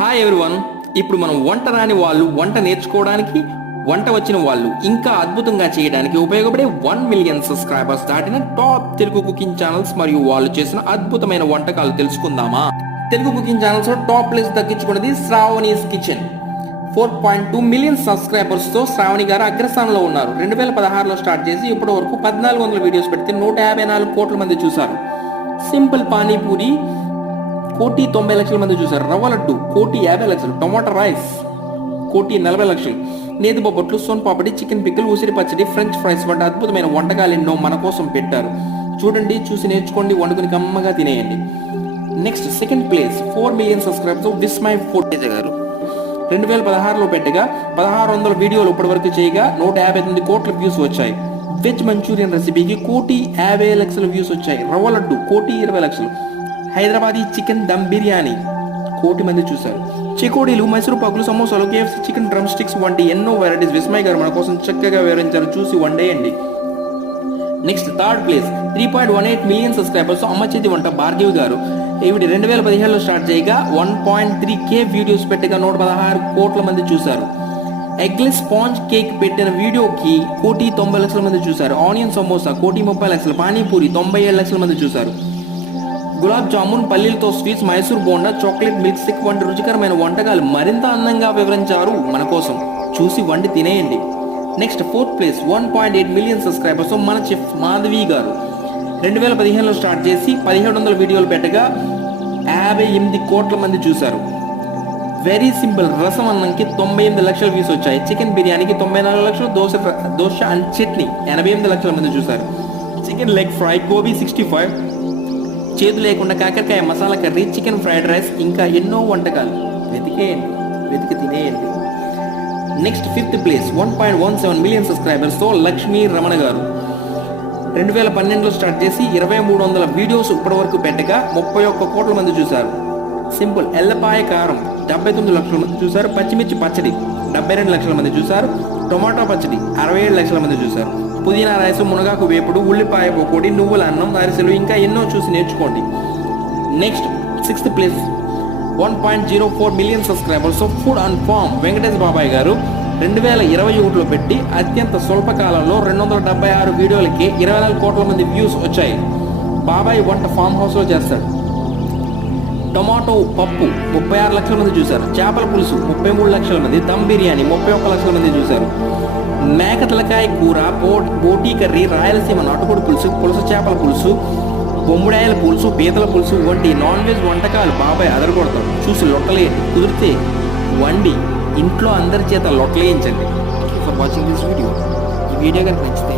Hi everyone. ఇప్పుడు మనం వంట రాని వాళ్ళు వంట నేర్చుకోవడానికి, వంట వచ్చిన వాళ్ళు ఇంకా అద్భుతంగా చేయడానికి ఉపయోగపడే 1 మిలియన్ సబ్స్క్రైబర్స్ దాటిన టాప్ తెలుగు కుకింగ్ ఛానల్స్ మరియు వాళ్ళు చేసిన అద్భుతమైన వంటకాలు తెలుసుకుందామా? తెలుగు కుకింగ్ ఛానల్స్ లో టాప్ ప్లేస్ దక్కించుకున్నది శ్రావణీస్ కిచెన్. 4.2 మిలియన్ సబ్స్క్రైబర్స్ తో శ్రావణి గారు అగ్రస్థానంలో ఉన్నారు. 2016లో స్టార్ట్ చేసి ఇప్పటి వరకు 1400 వీడియోస్ పెడితే 154 కోట్ల మంది చూశారు. సింపుల్ పానీపూరి 1,90,00,000 మంది చూశారు. రవ్వ లడ్డు 1,50,00,000. Tomato rice 1,40,00,000. నేతి బొబ్బట్లు, సోన్ పాపడి, చికెన్ పిక్కలు, ఉసిరి పచ్చడి, ఫ్రెంచ్ ఫ్రైస్ వంటి అద్భుతమైన వంటకాలు ఎన్నో మన కోసం పెట్టారు. చూడండి, చూసి నేర్చుకోండి, వండుకుని కమ్మగా తినేయండి. Next second place 4 million subscribers Vismai food గారు. 2016లో పెట్టగా 1600 వీడియోలు ఇప్పటి వరకు చేయగా 159 కోట్ల వ్యూస్ వచ్చాయి. వెజ్ మంచూరియన్ రెసిపీకి 1,50,00,000 వ్యూస్ వచ్చాయి. రవ్వ లడ్డు 1,20,00,000. హైదరాబాదీ చికెన్ దమ్ బిర్యానీ 1,00,000 మంది చూశారు. చెకోడీలు, మైసూరు పాకులు, సమోసాలు, కేఎఫ్సీ చికెన్ డ్రమ్ స్టిక్స్ వంటి ఎన్నో వెరైటీస్ విస్మయ్ గారు మన కోసం చక్కగా వివరించారు. చూసి వండేయండి. Next third place 3.18 million subscribers Amma Chethi వంట భార్గవి గారు. ఈవిడ 2017లో స్టార్ట్ చేయగా 1.3K వీడియోస్ పెట్టగా 116 కోట్ల మంది చూశారు. ఎగ్లెస్ స్పాంజ్ కేక్ పెట్టిన వీడియోకి 1,90,00,000 మంది చూశారు. ఆనియన్ సమోసా 1,30,00,000. పానీపూరి 97,00,000 మంది చూశారు. గులాబ్ జామున్, పల్లీలతో sweets, Mysore bonda, chocolate milkshake వంటి రుచికరమైన వంటకాలు మరింత అందంగా వివరించారు మన కోసం. చూసి వండి తినేయండి. Next fourth place 1.8 million subscribers మన చెఫ్ మాధవి గారు. 2015లో స్టార్ట్ చేసి 1700 వీడియోలు పెట్టగా 58 కోట్ల మంది చూశారు. వెరీ సింపుల్ రసం అన్నంకి 98 లక్షల వ్యూస్ వచ్చాయి. చికెన్ బిర్యానీకి 94 లక్షలు. దోశ అండ్ చట్నీ 88 లక్షల మంది చూశారు. చికెన్ లెగ్ ఫ్రై, గోబీ 65, చేదు లేకుండా కాకరకాయ masala curry, chicken fried rice ఇంకా ఎన్నో వంటకాలు. వెతికి తినేయండి. నెక్స్ట్ ఫిఫ్త్ ప్లేస్ 1.17 మిలియన్ సబ్స్క్రైబర్స్తో లక్ష్మీ రమణ గారు. 2012లో స్టార్ట్ చేసి 2,300 వీడియోస్ ఇప్పటి వరకు పెట్టగా 31 కోట్ల మంది చూశారు. సింపుల్ ఎల్లపాయ కారం 79 లక్షల మంది చూశారు. పచ్చిమిర్చి పచ్చడి 72 లక్షల మంది చూశారు. టొమాటో పచ్చడి 67 లక్షల మంది చూశారు. పుదీనా రైస్, మునగాకు వేపుడు, ఉల్లిపాయ పకోడీ, నువ్వుల అన్నం, అరిసెలు ఇంకా ఎన్నో చూసి నేర్చుకోండి. Next sixth place 1.04 million subscribers food and farm Venkatesh బాబాయ్ గారు. 2021లో పెట్టి అత్యంత స్వల్ప కాలంలో 276 వీడియోలకి 24 కోట్ల మంది వ్యూస్ వచ్చాయి. బాబాయ్ వంట ఫామ్ హౌస్లో చేస్తాడు. టొమాటో పప్పు 36 లక్షల మంది చూశారు. చేపల పులుసు 33 లక్షల మంది. దమ్ బిర్యానీ 31 లక్షల మంది చూశారు. మేక తలకాయ కూర, బోటీ కర్రీ, రాయలసీమ నాటుకోడి పులుసు, పులస చేపల పులుసు, బొమ్మిడాయల పులుసు, పీతల పులుసు వంటి నాన్ వెజ్ వంటకాలు బాబాయ్ అదరగొడతాడు. చూసి లొట్టలేయండి. కుదిరితే వండి ఇంట్లో అందరి చేత లొట్టలేయించండి. For watching this video. ఈ వీడియో కనుక నచ్చితే